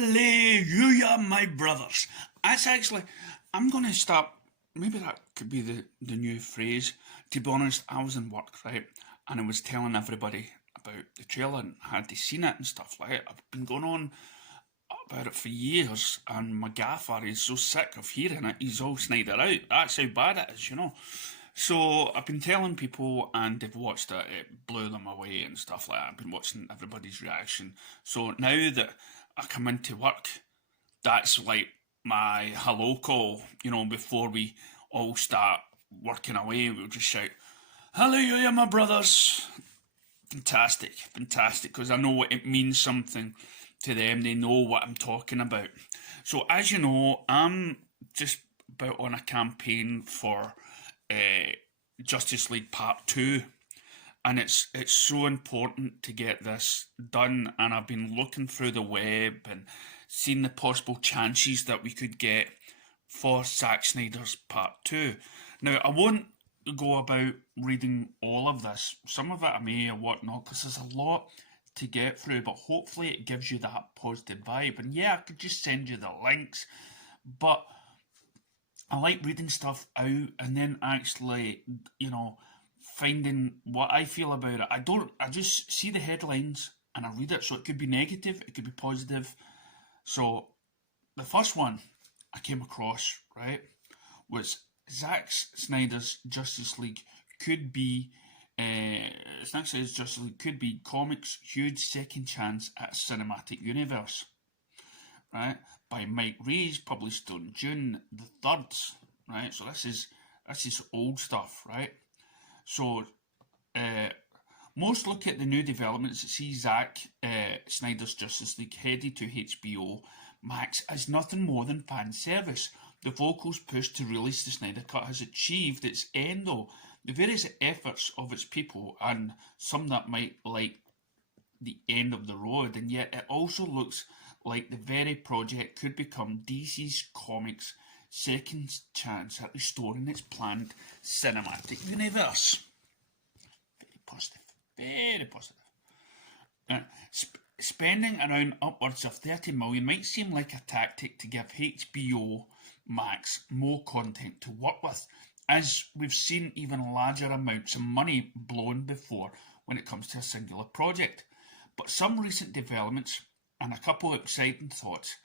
Hallelujah, my brothers. That's actually, I'm going to start, maybe that could be the new phrase. To be honest, I was in work, right? And I was telling everybody about the trailer and had they seen it and stuff like that. I've been going on about it for years, and my gaffer is so sick of hearing it, he's all Snyder out. That's how bad it is. So I've been telling people, and they've watched it. It blew them away and stuff like that. I've been watching everybody's reaction. So now that I come into work, that's like my hello call. Before we all start working away, we'll just shout, "Hallelujah, my brothers!" Fantastic, fantastic, because I know it means something to them. They know what I'm talking about. So as you know, I'm just about on a campaign for Justice League Part 2, and it's so important to get this done, and I've been looking through the web and seeing the possible chances that we could get for Zack Snyder's Part 2. Now, I won't go about reading all of this. Some of it I may or whatnot, because there's a lot to get through, but hopefully it gives you that positive vibe. And yeah, I could just send you the links, but I like reading stuff out and then actually, finding what I feel about it. I just see the headlines and I read it, so it could be negative, it could be positive. So the first one I came across, right, was Zack Snyder's Justice League could be Zack Snyder's Justice League could be comics' huge second chance at a cinematic universe, right? By Mike Reeves, published on June the 3rd, right? So this is old stuff, right? So most look at the new developments that see Zack Snyder's Justice League headed to HBO Max as nothing more than fan service. The vocals push to release the Snyder Cut has achieved its end, though. The various efforts of its people, and some that might like the end of the road, and yet it also looks like the very project could become DC's Comics' second chance at restoring its planned cinematic universe. Very positive. Very positive. Spending around upwards of 30 million might seem like a tactic to give HBO Max more content to work with, as we've seen even larger amounts of money blown before when it comes to a singular project. But some recent developments and a couple of exciting thoughts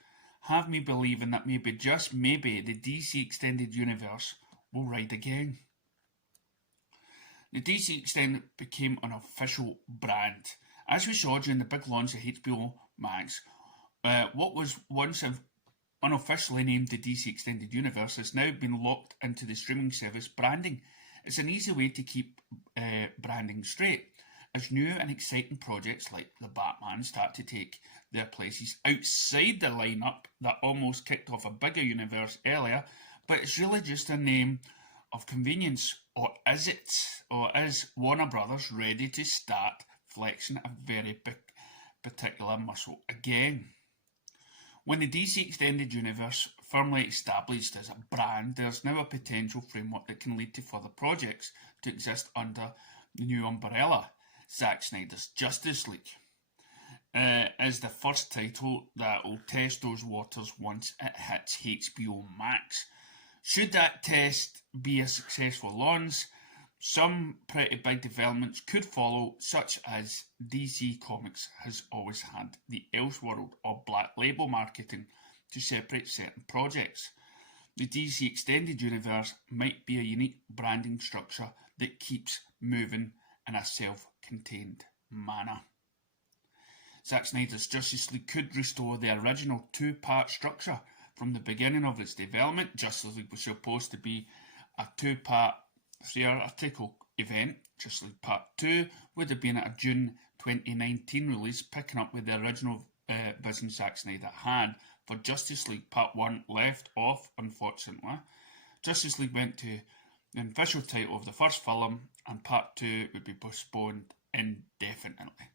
have me believing that maybe, just maybe, the DC Extended Universe will ride again. The DC Extended became an official brand. As we saw during the big launch of HBO Max, what was once unofficially named the DC Extended Universe has now been locked into the streaming service branding. It's an easy way to keep branding straight, as new and exciting projects like the Batman start to take their places outside the lineup that almost kicked off a bigger universe earlier, but it's really just a name of convenience. Or is it? Or is Warner Brothers ready to start flexing a very big particular muscle again? When the DC Extended Universe firmly established as a brand, there's now a potential framework that can lead to further projects to exist under the new umbrella. Zack Snyder's Justice League is the first title that will test those waters once it hits HBO Max. Should that test be a successful launch, some pretty big developments could follow, such as DC Comics has always had the Elseworld or Black Label marketing to separate certain projects. The DC Extended Universe might be a unique branding structure that keeps moving in a self-contained manner. Zack Snyder's Justice League could restore the original two-part structure. From the beginning of its development, Justice League was supposed to be a two-part theatrical event. Justice League Part 2 would have been a June 2019 release, picking up with the original vision Zack Snyder had for Justice League. Part 1 left off, unfortunately. Justice League went to the official title of the first film, and Part 2 would be postponed indefinitely.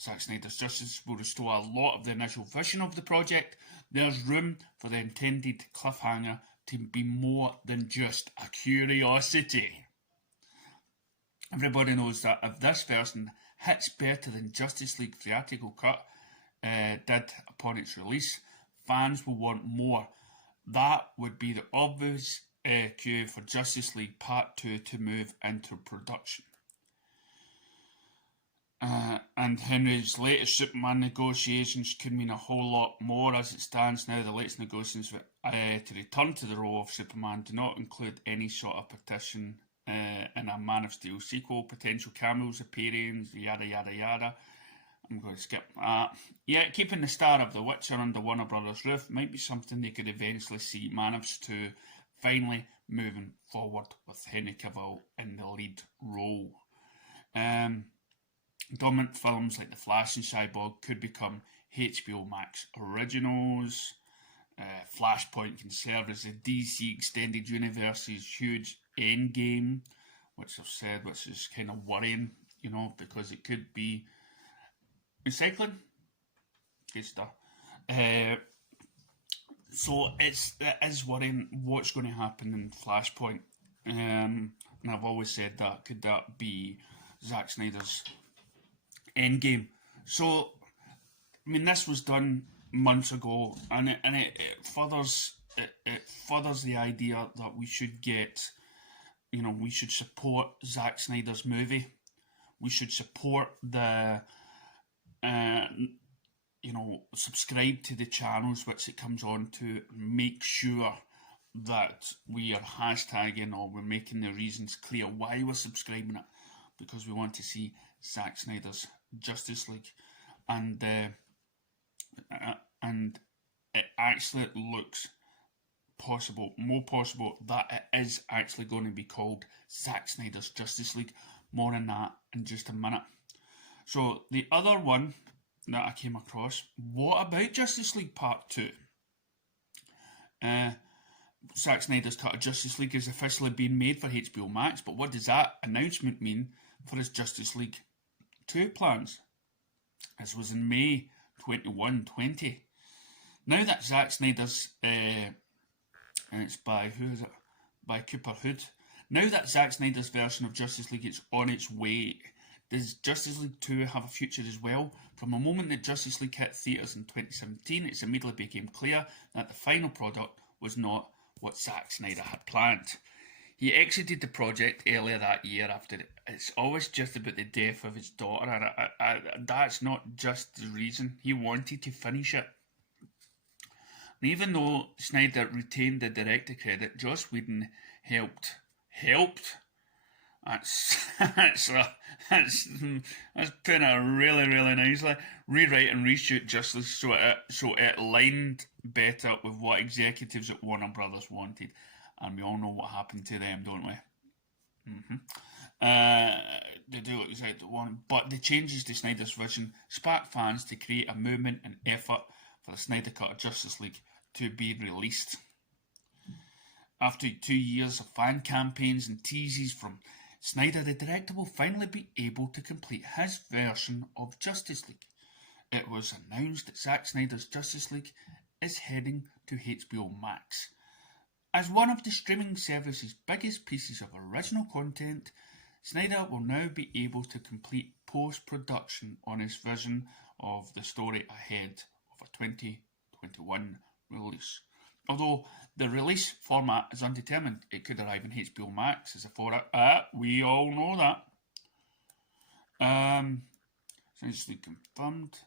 Zack Snyder's Justice will restore a lot of the initial vision of the project. There's room for the intended cliffhanger to be more than just a curiosity. Everybody knows that if this version hits better than Justice League theatrical cut did upon its release, fans will want more. That would be the obvious cue for Justice League Part 2 to move into production. And Henry's latest Superman negotiations could mean a whole lot more. As it stands now, the latest negotiations to return to the role of Superman do not include any sort of petition in a Man of Steel sequel, potential cameos appearing, yada yada yada. I'm going to skip that. Yet, keeping the star of The Witcher under Warner Brothers' roof might be something they could eventually see Man of Steel finally moving forward with Henry Cavill in the lead role. Dominant films like The Flash and Cyborg could become HBO Max originals. Flashpoint can serve as the DC Extended Universe's huge endgame, which I've said, which is kind of worrying, because it could be recycling. Good stuff. So it is worrying what's going to happen in Flashpoint. And I've always said that, could that be Zack Snyder's Endgame? So, this was done months ago, and it furthers the idea that we should get, we should support Zack Snyder's movie. We should support the, subscribe to the channels which it comes on to, make sure that we are hashtagging or we're making the reasons clear why we're subscribing it, because we want to see Zack Snyder's Justice League, and it actually looks more possible that it is actually going to be called Zack Snyder's Justice League. More on that in just a minute. So the other one that I came across, what about Justice League Part 2? Zack Snyder's cut of Justice League is officially being made for HBO Max, but what does that announcement mean for his Justice League 2 plans? This was in May 20. Now that Zack Snyder's, and it's by, by Cooper Hood. Now that Zack Snyder's version of Justice League is on its way, does Justice League 2 have a future as well? From the moment that Justice League hit theatres in 2017, it immediately became clear that the final product was not what Zack Snyder had planned. He exited the project earlier that year after it's always just about the death of his daughter, and that's not just the reason. He wanted to finish it. And even though Snyder retained the director credit, Joss Whedon helped. That's putting it really, really nicely. Rewrite and reshoot Justice so it lined better with what executives at Warner Brothers wanted. And we all know what happened to them, don't we? They do exactly what they want. But the changes to Snyder's vision sparked fans to create a movement and effort for the Snyder Cut of Justice League to be released. After 2 years of fan campaigns and teases from Snyder, the director will finally be able to complete his version of Justice League. It was announced that Zack Snyder's Justice League is heading to HBO Max. As one of the streaming service's biggest pieces of original content, Snyder will now be able to complete post-production on his vision of the story ahead of a 2021 release. Although the release format is undetermined, it could arrive in HBO Max as a format. We all know that. Essentially confirmed.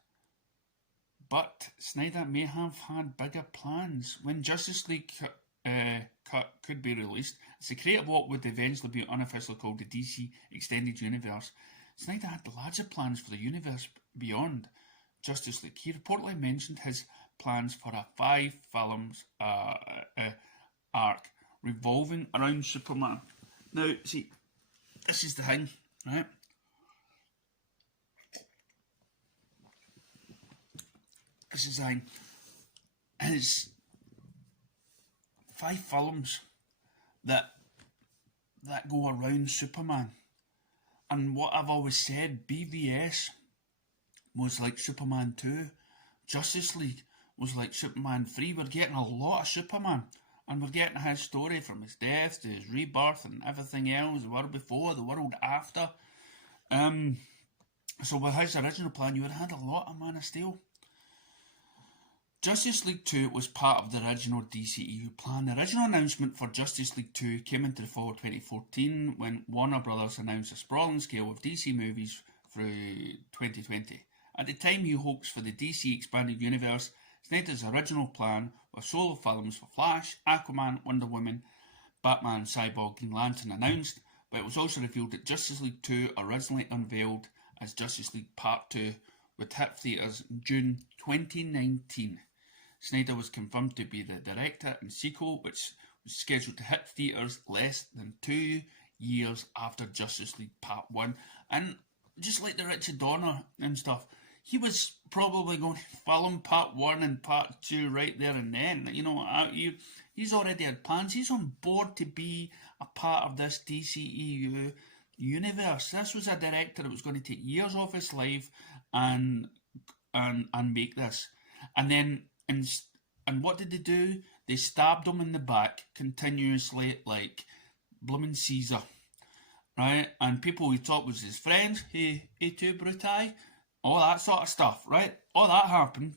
But Snyder may have had bigger plans. When Justice League cut could be released, it's a creative what would eventually be unofficially called the DC Extended Universe. Snyder had larger plans for the universe beyond Justice League. He reportedly mentioned his plans for a 5 films arc revolving around Superman. Now, see, this is the thing, right? This is the thing. It's 5 films that go around Superman. And what I've always said, BVS was like Superman 2. Justice League was like Superman 3. We're getting a lot of Superman. And we're getting his story from his death to his rebirth and everything else. The world before, the world after. So with his original plan, you would have had a lot of Man of Steel. Justice League 2 was part of the original DCEU plan. The original announcement for Justice League 2 came into the fall of 2014 when Warner Brothers announced a sprawling scale of DC movies through 2020. At the time, new hopes for the DC expanded universe, Snyder's original plan were solo films for Flash, Aquaman, Wonder Woman, Batman, Cyborg, Green Lantern announced, but it was also revealed that Justice League 2, originally unveiled as Justice League Part 2, would hit theatres in June 2019. Snyder was confirmed to be the director in sequel, which was scheduled to hit theatres less than 2 years after Justice League Part 1. And just like the Richard Donner and stuff, he was probably going to film Part 1 and Part 2 right there and then. He's already had plans. He's on board to be a part of this DCEU universe. This was a director that was going to take years off his life and make this. And then, and what did they do? They stabbed him in the back continuously like blooming Caesar. Right? And people he thought was his friends, hey too, Brutai, all that sort of stuff, right? All that happened.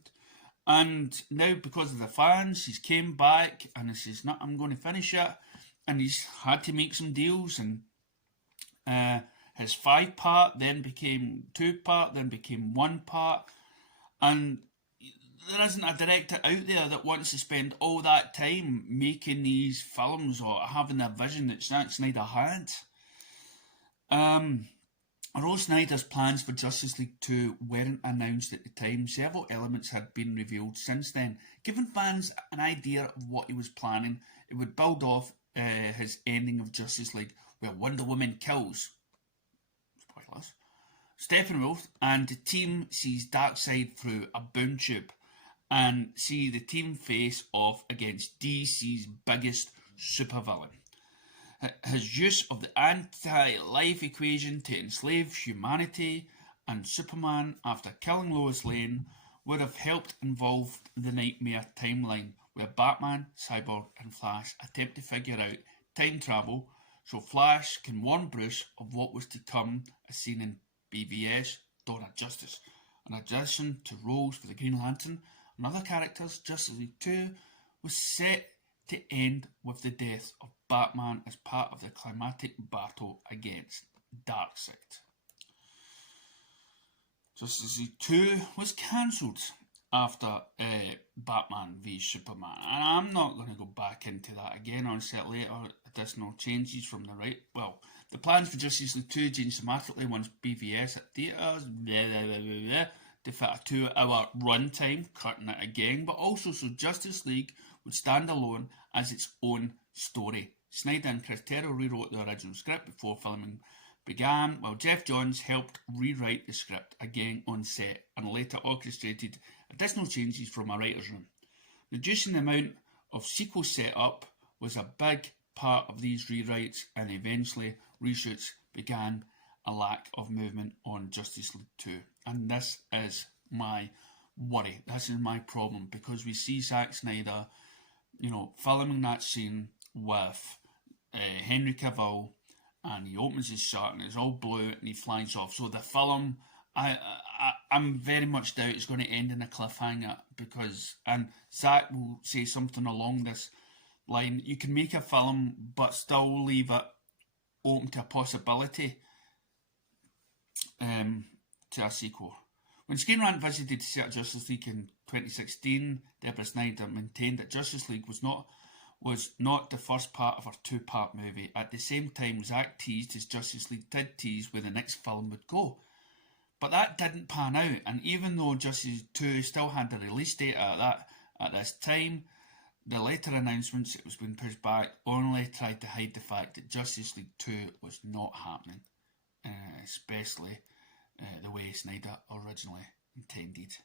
And now, because of the fans, he's came back and he says, no, I'm going to finish it. And he's had to make some deals. And his 5-part then became 2-part, then became 1-part. And there isn't a director out there that wants to spend all that time making these films or having a vision that Zack Snyder had. Although Snyder's plans for Justice League 2 weren't announced at the time, several elements had been revealed since then, giving fans an idea of what he was planning. It would build off his ending of Justice League, where Wonder Woman kills, spoilers, Steppenwolf, and the team sees Darkseid through a boom tube, and see the team face off against DC's biggest supervillain. His use of the anti-life equation to enslave humanity and Superman after killing Lois Lane would have helped involve the Nightmare timeline, where Batman, Cyborg and Flash attempt to figure out time travel so Flash can warn Bruce of what was to come, as seen in BVS Dawn of Justice. In addition to roles for the Green Lantern and other characters, Justice League 2 was set to end with the death of Batman as part of the climactic battle against Darkseid. Justice League 2 was cancelled after Batman v Superman, and I'm not going to go back into that again. I'll set later additional changes from the right. Well, the plans for Justice League 2 changed dramatically once BVS at theatres to fit a 2-hour runtime, cutting it again, but also so Justice League would stand alone as its own story. Snyder and Chris Terrell rewrote the original script before filming began, while Jeff Johns helped rewrite the script again on set and later orchestrated additional changes from a writer's room. Reducing the amount of sequel setup was a big part of these rewrites, and eventually reshoots began a lack of movement on Justice League 2. And this is my worry. This is my problem, because we see Zack Snyder, filming that scene with Henry Cavill, and he opens his shirt and it's all blue and he flies off. So the film, I'm very much doubt it's going to end in a cliffhanger, and Zack will say something along this line: you can make a film but still leave it open to a possibility to a sequel. When Screen Rant visited to set up Justice League in 2016, Deborah Snyder maintained that Justice League was not the first part of her 2-part movie. At the same time, Zack teased his Justice League did tease where the next film would go. But that didn't pan out, and even though Justice League 2 still had a release date at this time, the later announcements it was being pushed back only tried to hide the fact that Justice League 2 was not happening, especially the way Snyder originally intended.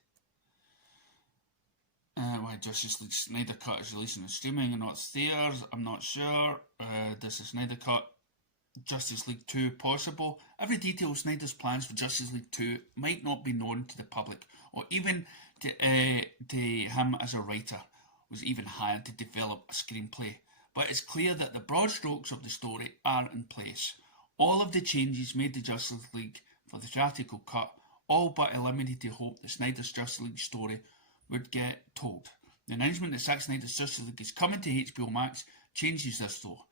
Why Justice League Snyder Cut is releasing on streaming and not theatres, I'm not sure. Does the Snyder Cut Justice League 2 possible? Every detail of Snyder's plans for Justice League 2 might not be known to the public, or even to him as a writer was even hired to develop a screenplay. But it's clear that the broad strokes of the story are in place. All of the changes made to Justice League for the theatrical cut all but eliminated hope that Snyder's Justice League story would get told. The announcement that Zack Snyder's Justice League is coming to HBO Max changes this though,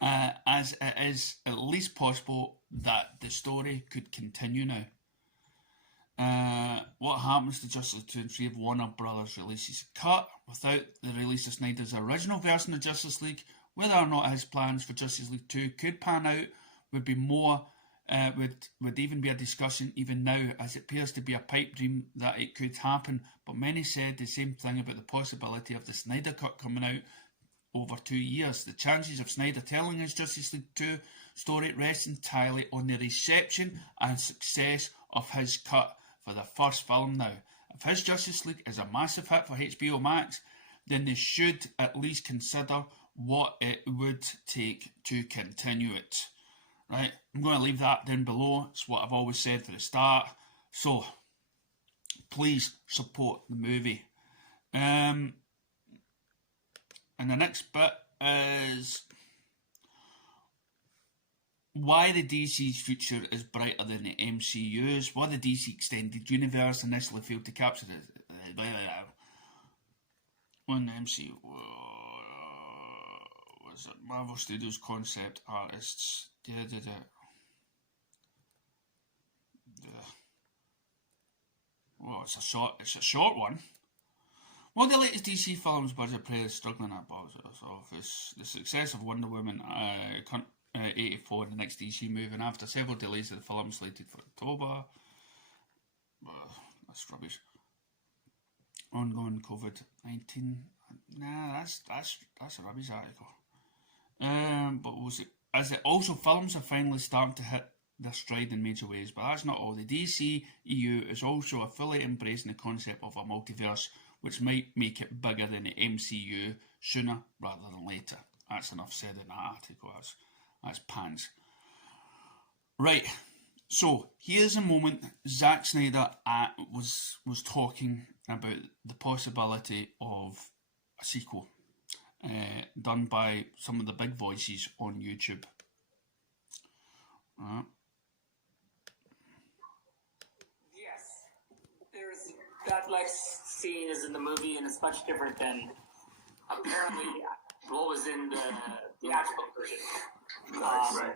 as it is at least possible that the story could continue now. What happens to Justice League 2 and 3 if Warner Brothers releases a cut without the release of Snyder's original version of Justice League? Whether or not his plans for Justice League 2 could pan out would be more, would even be a discussion even now, as it appears to be a pipe dream that it could happen, but many said the same thing about the possibility of the Snyder Cut coming out over 2 years. The chances of Snyder telling his Justice League 2 story rest entirely on the reception and success of his cut for the first film now. If his Justice League is a massive hit for HBO Max, then they should at least consider what it would take to continue it. Right, I'm going to leave that down below. It's what I've always said for the start. So, please support the movie. And the next bit is why the DC's future is brighter than the MCU's. Why the DC Extended Universe initially failed to capture it. When the MCU was it Marvel Studios concept artists. Well, it's a short one. One of the latest DC films budget praise struggling at box office. The success of Wonder Woman 84, the next DC movie, and after several delays of the film slated for October. That's rubbish. Ongoing COVID-19. Nah, that's a rubbish article. But was it? As it also films are finally starting to hit their stride in major ways, but that's not all. The DCEU is also fully embracing the concept of a multiverse, which might make it bigger than the MCU sooner rather than later. That's enough said in that article. That's pants. Right. So here's a moment Zack Snyder was talking about the possibility of a sequel. Done by some of the big voices on YouTube. Yes, there's that like scene is in the movie, and it's much different than apparently what was in the actual version. Right.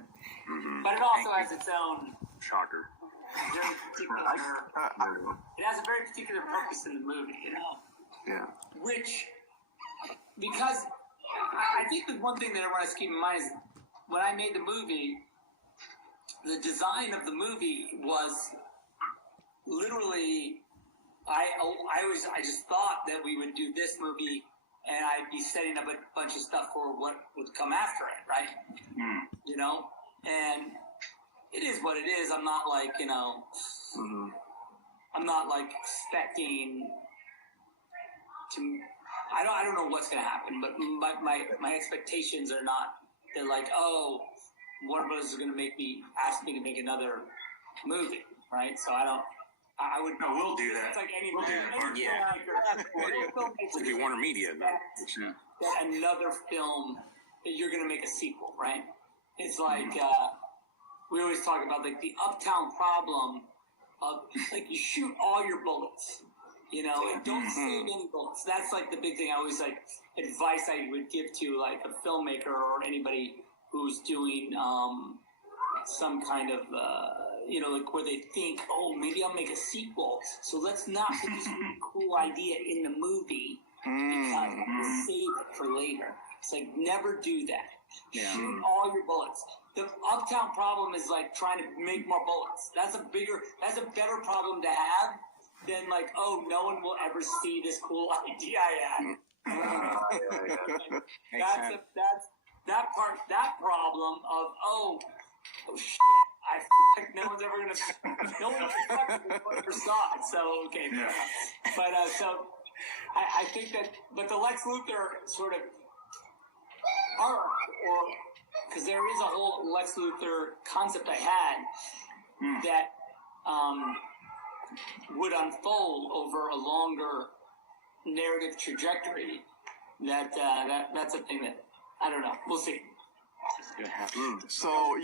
But it also has its own Shocker. very particular. It has a very particular purpose in the movie, you know. Yeah. Which, because I think the one thing that everyone has to keep in mind is when I made the movie, the design of the movie was literally, I just thought that we would do this movie and I'd be setting up a bunch of stuff for what would come after it, right? You know? And it is what it is. I'm not like, you know, I'm not like expecting to, I don't know what's going to happen, but my expectations are not, they're like, oh, Warner Brothers is going to ask me to make another movie, right? So I would. No, we'll do that. It's like We'll do that. Yeah. It's going to be Warner Media. Another film that you're going to make a sequel, right? It's like, we always talk about like the Uptown problem of like you shoot all your bullets. You know, and don't save any bullets. That's like the big thing. I always like advice I would give to like a filmmaker or anybody who's doing some kind of you know, like where they think, oh, maybe I'll make a sequel. So let's not put this really cool idea in the movie because we'll save it for later. It's like never do that. Yeah. Shoot all your bullets. The Uptown problem is like trying to make more bullets. That's a better problem to have than like, oh, no one will ever see this cool idea I had. That problem of oh shit, no one's ever saw it. So okay, yeah. But so I think that, but the Lex Luthor sort of arc, or because there is a whole Lex Luthor concept I had that would unfold over a longer narrative trajectory. That's a thing that I don't know. We'll see. So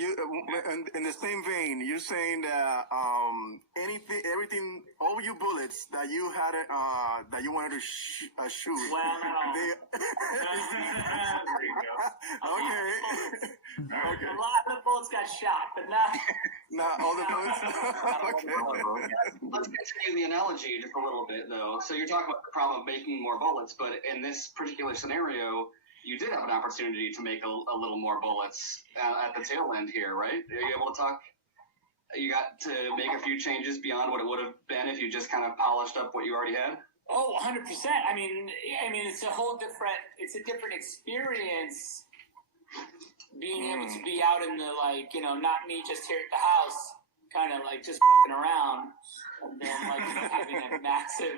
in the same vein, you're saying that everything, all your bullets that you had, that you wanted to shoot. Well, no. Okay. Okay. A lot of the bullets got shot, but not. Not all the bullets. Okay. Let's continue the analogy just a little bit, though. So you're talking about the problem of making more bullets, but in this particular scenario, you did have an opportunity to make a little more bullets at the tail end here, right? Are you able to talk? You got to make a few changes beyond what it would have been if you just kind of polished up what you already had? Oh, 100%. I mean, it's a different experience being able to be out in the, like, not me just here at the house, kind of like just fucking around, and then like having a massive,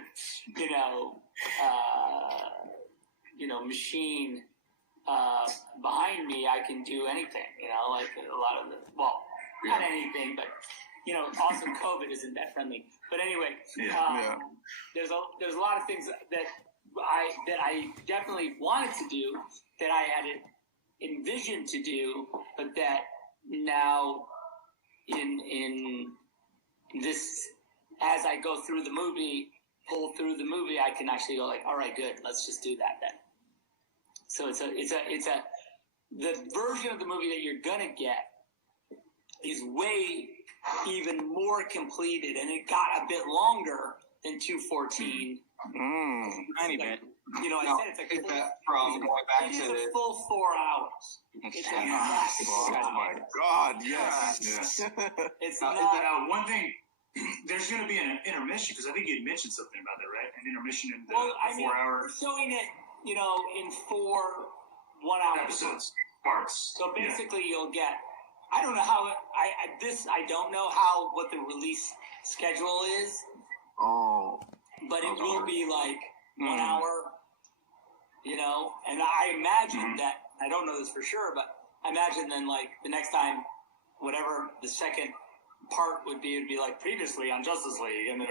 machine behind me. I can do anything, like a lot of not anything, but awesome. COVID isn't that friendly, but anyway, there's a lot of things that I definitely wanted to do, that I had envisioned to do, but that now in this, as I go through the movie, pull through the movie, I can actually go like, all right, good, let's just do that then. So the version of the movie that you're gonna get is way even more completed, and it got a bit longer than 214. Tiny bit. I said it's like from going back it is to a full 4 hours. It's Oh my God! Yes. It's One thing, there's going to be an intermission, because I think you had mentioned something about that, right? An intermission in the 4 hour. We're showing it, in 4 1-hour episodes, parts. So basically, you'll get. I don't know how I don't know what the release schedule is. Oh. But it will be like 1 hour, and I imagine that, I don't know this for sure, but I imagine then like the next time, whatever the second part would be, it'd be like previously on Justice League, and then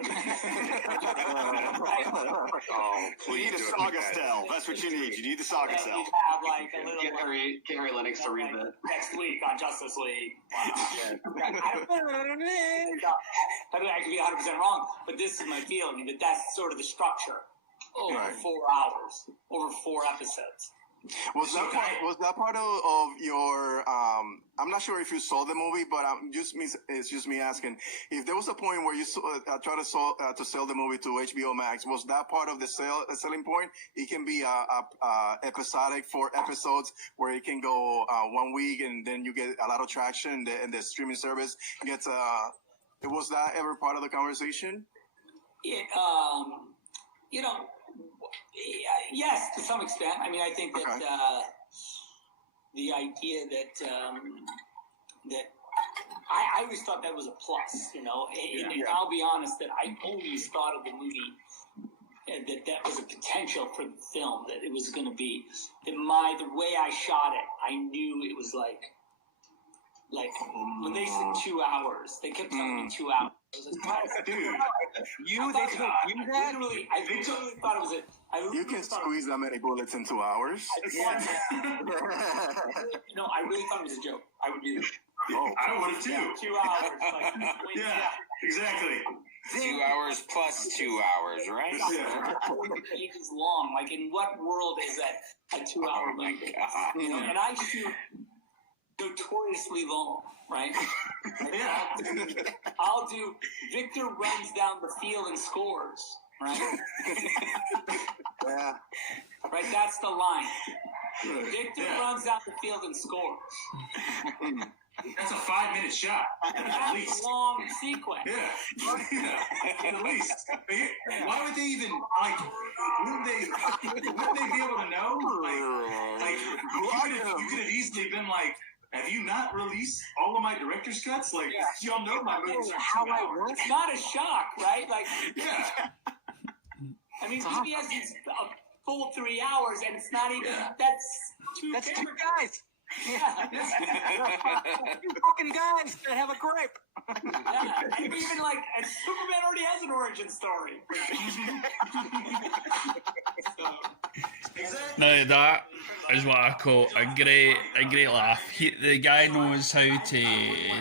You need a saga cell. That's what you need. You need the saga cell. you have like a little get Harry Lennox to read that. next week on Justice League. I could be 100% wrong, but this is my feeling that that's sort of the structure over 4 hours, over 4 episodes. Was that part of your? I'm not sure if you saw the movie, but it's just me asking. If there was a point where you try to sell the movie to HBO Max, was that part of the selling point? It can be episodic, 4 episodes, where it can go 1 week, and then you get a lot of traction, and the streaming service gets. Was that ever part of the conversation? Yes, to some extent. I mean, I think that the idea that I always thought that was a plus, and I'll be honest that I always thought of the movie that was a potential for the film, that it was going to be the way I shot it. I knew it was like when they said 2 hours, they kept telling me 2 hours. I was like, Dude, I literally thought it was You can squeeze that many bullets in 2 hours. I really thought it was a joke. I would be like, I would have too. 2 hours. Like, Yeah, exactly. 2 hours plus 2 hours, right? Pages long. Like, in what world is that a 2 hour movie? And I shoot notoriously long, right? I'll do Victor runs down the field and scores, right? Yeah. Right, that's the line. Victor runs down the field and scores. That's a 5-minute shot, at That's least. a long sequence. At least. Why would they even, wouldn't they be able to know? You could have easily been like, have you not released all of my director's cuts? Like, y'all know my movies are How I work. It's not a shock, right? Like, I mean, PBS is a full 3 hours, and it's not even, that's two guys. Yeah. Two fucking guys that have a gripe. Yeah. And even like, and Superman already has an origin story. Now is what I call a great laugh. The guy knows how to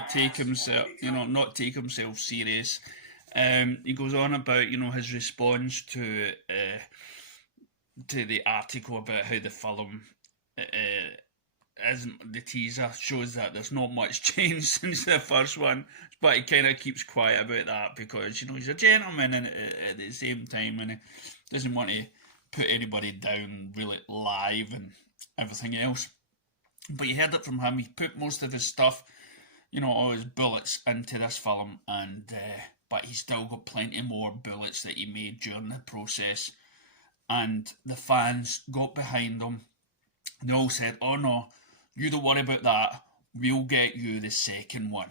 take himself, not take himself serious. He goes on about his response to the article about how the film isn't the teaser shows that there's not much change since the first one, but he kind of keeps quiet about that because he's a gentleman and at the same time, and he doesn't want to put anybody down really live and everything else. But you heard it from him. He put most of his stuff, all his bullets into this film, and but he's still got plenty more bullets that he made during the process. And the fans got behind him. They all said, "Oh no, you don't worry about that. We'll get you the second one."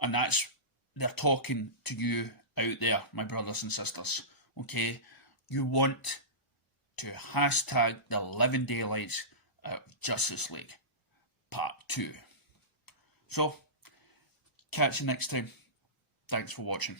And they're talking to you out there, my brothers and sisters. Okay, you want to hashtag the living daylights of Justice League Part 2. So, catch you next time. Thanks for watching.